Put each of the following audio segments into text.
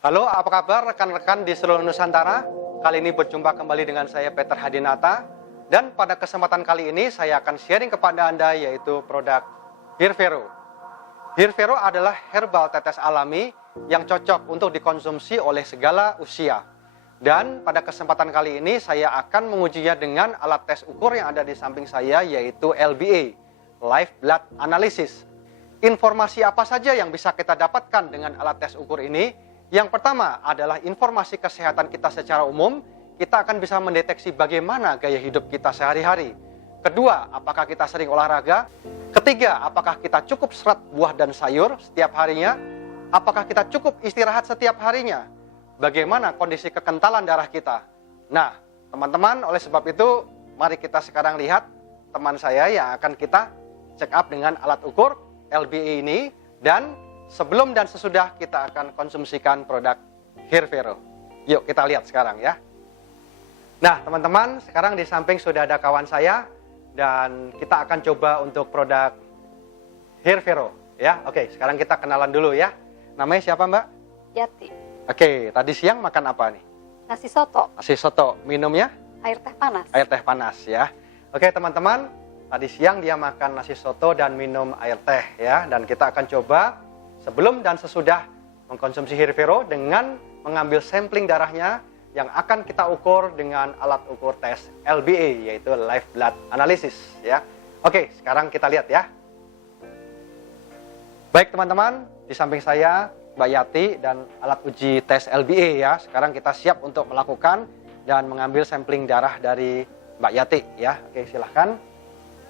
Halo, apa kabar rekan-rekan di seluruh Nusantara? Kali ini berjumpa kembali dengan saya Peter Hadinata. Dan pada kesempatan kali ini saya akan sharing kepada Anda yaitu produk Hirvero. Hirvero adalah herbal tetes alami yang cocok untuk dikonsumsi oleh segala usia. Dan pada kesempatan kali ini saya akan mengujinya dengan alat tes ukur yang ada di samping saya yaitu LBA, Live Blood Analysis. Informasi apa saja yang bisa kita dapatkan dengan alat tes ukur ini? Yang pertama adalah informasi kesehatan kita secara umum. Kita akan bisa mendeteksi bagaimana gaya hidup kita sehari-hari. Kedua, apakah kita sering olahraga? Ketiga, apakah kita cukup serat buah dan sayur setiap harinya? Apakah kita cukup istirahat setiap harinya? Bagaimana kondisi kekentalan darah kita? Nah, teman-teman, oleh sebab itu, mari kita sekarang lihat teman saya yang akan kita check up dengan alat ukur LBA ini. Dan sebelum dan sesudah kita akan konsumsikan produk Hirvero. Yuk kita lihat sekarang ya. Nah teman-teman, sekarang di samping sudah ada kawan saya. Dan kita akan coba untuk produk Hirvero ya. Oke, sekarang kita kenalan dulu ya. Namanya siapa Mbak? Yati. Oke, tadi siang makan apa nih? Nasi soto. Nasi soto. Minumnya? Air teh panas. Air teh panas ya. Oke teman-teman, tadi siang dia makan nasi soto dan minum air teh ya. Dan kita akan coba sebelum dan sesudah mengkonsumsi Hirvero dengan mengambil sampling darahnya yang akan kita ukur dengan alat ukur tes LBA yaitu Live Blood Analysis ya. Oke, sekarang kita lihat ya. Baik teman-teman, di samping saya Mbak Yati dan alat uji tes LBA ya. Sekarang kita siap untuk melakukan dan mengambil sampling darah dari Mbak Yati ya. Oke, silahkan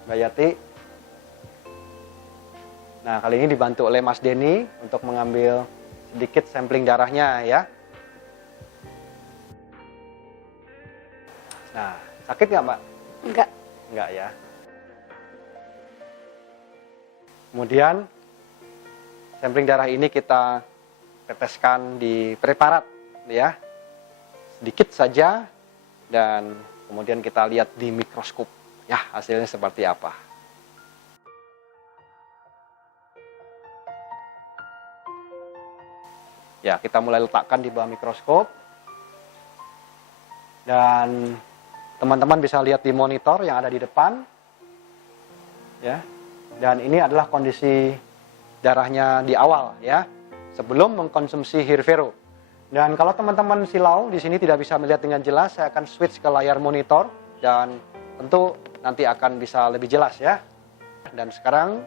Mbak Yati. Nah, kali ini dibantu oleh Mas Denny untuk mengambil sedikit sampling darahnya ya. Nah, sakit nggak Mbak? Enggak. Enggak ya. Kemudian, sampling darah ini kita teteskan di preparat ya. Sedikit saja dan kemudian kita lihat di mikroskop. Ya, hasilnya seperti apa. Ya, kita mulai letakkan di bawah mikroskop. Dan teman-teman bisa lihat di monitor yang ada di depan. Ya. Dan ini adalah kondisi darahnya di awal ya, sebelum mengkonsumsi Hirvero. Dan kalau teman-teman silau di sini tidak bisa melihat dengan jelas, saya akan switch ke layar monitor dan tentu nanti akan bisa lebih jelas ya. Dan sekarang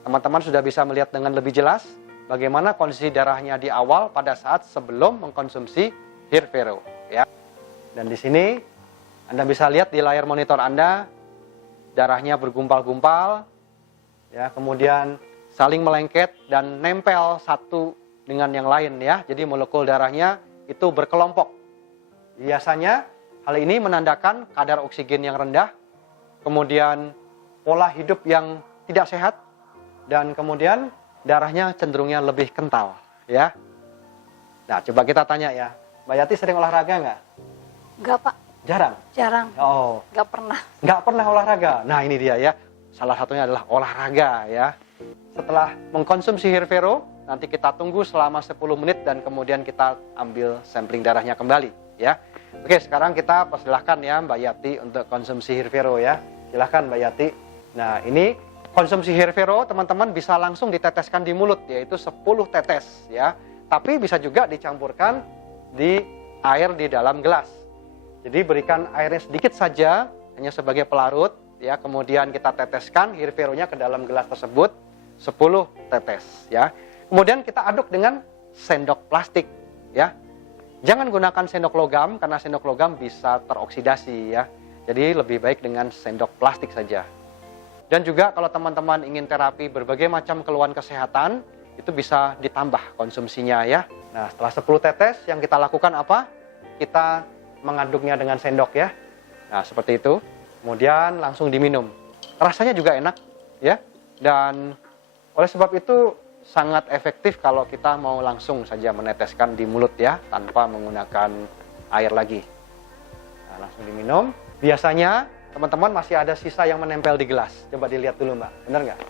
teman-teman sudah bisa melihat dengan lebih jelas bagaimana kondisi darahnya di awal pada saat sebelum mengkonsumsi Hirvero ya. Dan di sini Anda bisa lihat di layar monitor Anda darahnya bergumpal-gumpal ya, kemudian saling melengket dan nempel satu dengan yang lain ya. Jadi molekul darahnya itu berkelompok. Biasanya hal ini menandakan kadar oksigen yang rendah, kemudian pola hidup yang tidak sehat, dan kemudian darahnya cenderungnya lebih kental ya. Nah, coba kita tanya ya, Mbak Yati sering olahraga nggak? Enggak, Pak. Jarang? Jarang. Oh, Enggak pernah. nggak pernah olahraga. Nah, ini dia ya, salah satunya adalah olahraga ya. Setelah mengkonsumsi Hirvero, nanti kita tunggu selama 10 menit dan kemudian kita ambil sampling darahnya kembali ya. Oke, sekarang kita persilahkan ya Mbak Yati untuk konsumsi Hirvero ya. Silahkan Mbak Yati. Nah, ini konsumsi Hirvero teman-teman bisa langsung diteteskan di mulut, yaitu 10 tetes ya. Tapi bisa juga dicampurkan di air di dalam gelas. Jadi berikan airnya sedikit saja, hanya sebagai pelarut ya. Kemudian kita teteskan Hirveronya ke dalam gelas tersebut 10 tetes ya. Kemudian kita aduk dengan sendok plastik ya. Jangan gunakan sendok logam karena sendok logam bisa teroksidasi ya. Jadi lebih baik dengan sendok plastik saja. Dan juga kalau teman-teman ingin terapi berbagai macam keluhan kesehatan, itu bisa ditambah konsumsinya ya. Nah, setelah 10 tetes yang kita lakukan apa? Kita mengaduknya dengan sendok ya. Nah, seperti itu. Kemudian langsung diminum. Rasanya juga enak ya. Dan oleh sebab itu sangat efektif kalau kita mau langsung saja meneteskan di mulut ya, tanpa menggunakan air lagi. Nah, langsung diminum. Biasanya teman-teman masih ada sisa yang menempel di gelas. Coba dilihat dulu Mbak, benar nggak?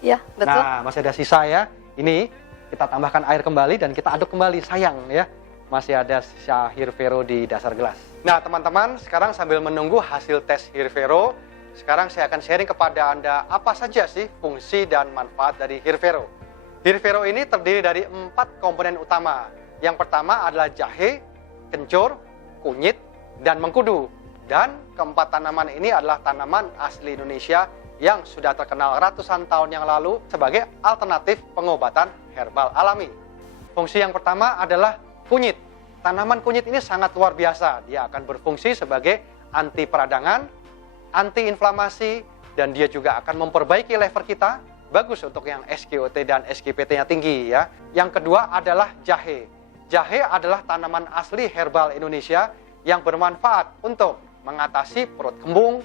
Iya, betul. Nah, masih ada sisa ya. Ini Kita tambahkan air kembali dan kita aduk kembali. Sayang ya, masih ada sisa Hirvero di dasar gelas. Nah teman-teman, sekarang sambil menunggu hasil tes Hirvero, sekarang saya akan sharing kepada Anda apa saja sih fungsi dan manfaat dari Hirvero. Hirvero ini terdiri dari 4 komponen utama. Yang pertama adalah jahe, kencur, kunyit, dan mengkudu. Dan keempat tanaman ini adalah tanaman asli Indonesia yang sudah terkenal ratusan tahun yang lalu sebagai alternatif pengobatan herbal alami. Fungsi yang pertama adalah kunyit. Tanaman kunyit ini sangat luar biasa. Dia akan berfungsi sebagai anti peradangan, anti inflamasi, dan dia juga akan memperbaiki lever kita. Bagus untuk yang SGOT dan SGPT-nya tinggi ya. Yang kedua adalah jahe. Jahe adalah tanaman asli herbal Indonesia yang bermanfaat untuk mengatasi perut kembung,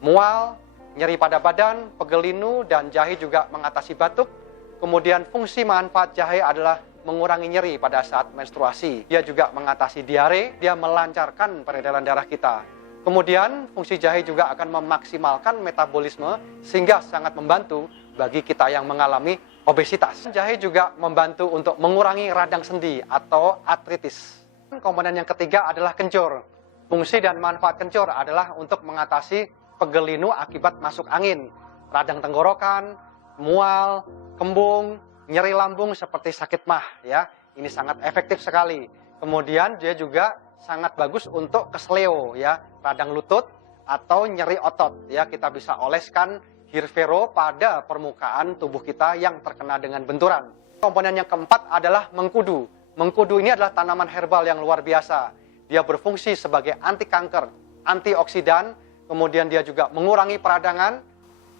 mual, nyeri pada badan, pegel linu, dan jahe juga mengatasi batuk. Kemudian fungsi manfaat jahe adalah mengurangi nyeri pada saat menstruasi. Dia juga mengatasi diare, dia melancarkan peredaran darah kita. Kemudian fungsi jahe juga akan memaksimalkan metabolisme sehingga sangat membantu bagi kita yang mengalami obesitas. Jahe juga membantu untuk mengurangi radang sendi atau artritis. Komponen yang ketiga adalah kencur. Fungsi dan manfaat kencur adalah untuk mengatasi pegel linu akibat masuk angin, radang tenggorokan, mual, kembung, nyeri lambung seperti sakit mah ya. Ini sangat efektif sekali. Kemudian dia juga sangat bagus untuk kesleo ya, radang lutut atau nyeri otot ya. Kita bisa oleskan Hirvero pada permukaan tubuh kita yang terkena dengan benturan. Komponen yang keempat adalah mengkudu. Mengkudu ini adalah tanaman herbal yang luar biasa. Dia berfungsi sebagai anti kanker, antioksidan, kemudian dia juga mengurangi peradangan,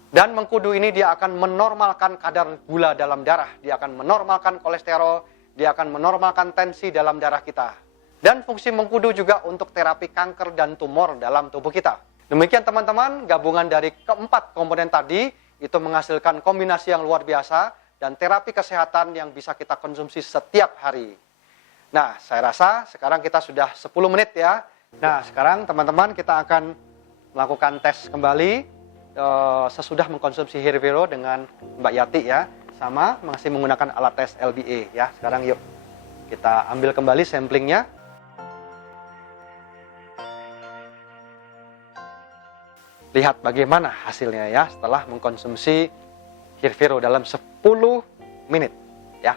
dan mengkudu ini dia akan menormalkan kadar gula dalam darah, dia akan menormalkan kolesterol, dia akan menormalkan tensi dalam darah kita. Dan fungsi mengkudu juga untuk terapi kanker dan tumor dalam tubuh kita. Demikian teman-teman, gabungan dari keempat komponen tadi itu menghasilkan kombinasi yang luar biasa dan terapi kesehatan yang bisa kita konsumsi setiap hari. Nah, saya rasa sekarang kita sudah 10 menit ya. Nah, sekarang teman-teman kita akan melakukan tes kembali sesudah mengkonsumsi Hirvero dengan Mbak Yati ya. Sama masih menggunakan alat tes LBA ya. Sekarang yuk kita ambil kembali samplingnya. Lihat bagaimana hasilnya ya setelah mengkonsumsi Hirvero dalam 10 menit ya.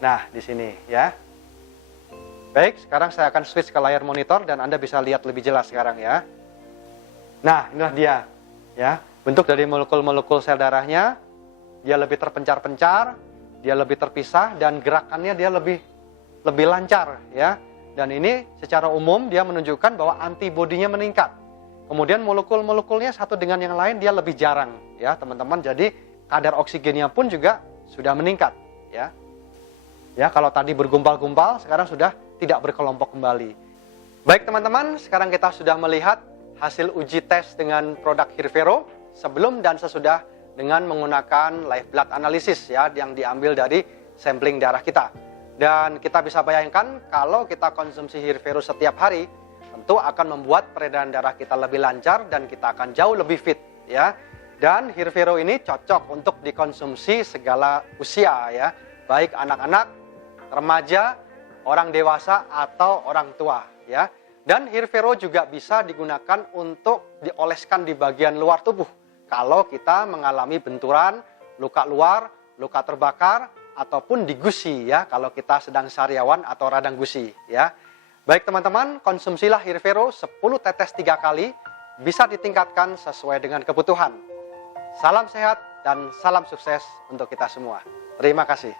Nah, di sini ya. Baik, sekarang saya akan switch ke layar monitor dan Anda bisa lihat lebih jelas sekarang ya. Nah, inilah dia ya. Bentuk dari molekul-molekul sel darahnya, dia lebih terpencar-pencar, dia lebih terpisah dan gerakannya dia lebih lancar ya. Dan ini secara umum dia menunjukkan bahwa antibodinya meningkat. Kemudian molekul-molekulnya satu dengan yang lain dia lebih jarang ya, teman-teman. Jadi kadar oksigennya pun juga sudah meningkat ya. Ya, kalau tadi bergumpal-gumpal, sekarang sudah tidak berkelompok kembali. Baik teman-teman, sekarang kita sudah melihat hasil uji tes dengan produk Hirvero sebelum dan sesudah dengan menggunakan live blood analysis ya, yang diambil dari sampling darah kita. Dan kita bisa bayangkan kalau kita konsumsi Hirvero setiap hari, tentu akan membuat peredaran darah kita lebih lancar dan kita akan jauh lebih fit ya. Dan Hirvero ini cocok untuk dikonsumsi segala usia ya, baik anak-anak, remaja, orang dewasa atau orang tua ya. Dan Hirvero juga bisa digunakan untuk dioleskan di bagian luar tubuh kalau kita mengalami benturan, luka luar, luka terbakar ataupun di gusi ya, kalau kita sedang sariawan atau radang gusi ya. Baik teman-teman, konsumsilah Hirvero 10 tetes 3 kali, bisa ditingkatkan sesuai dengan kebutuhan. Salam sehat dan salam sukses untuk kita semua. Terima kasih.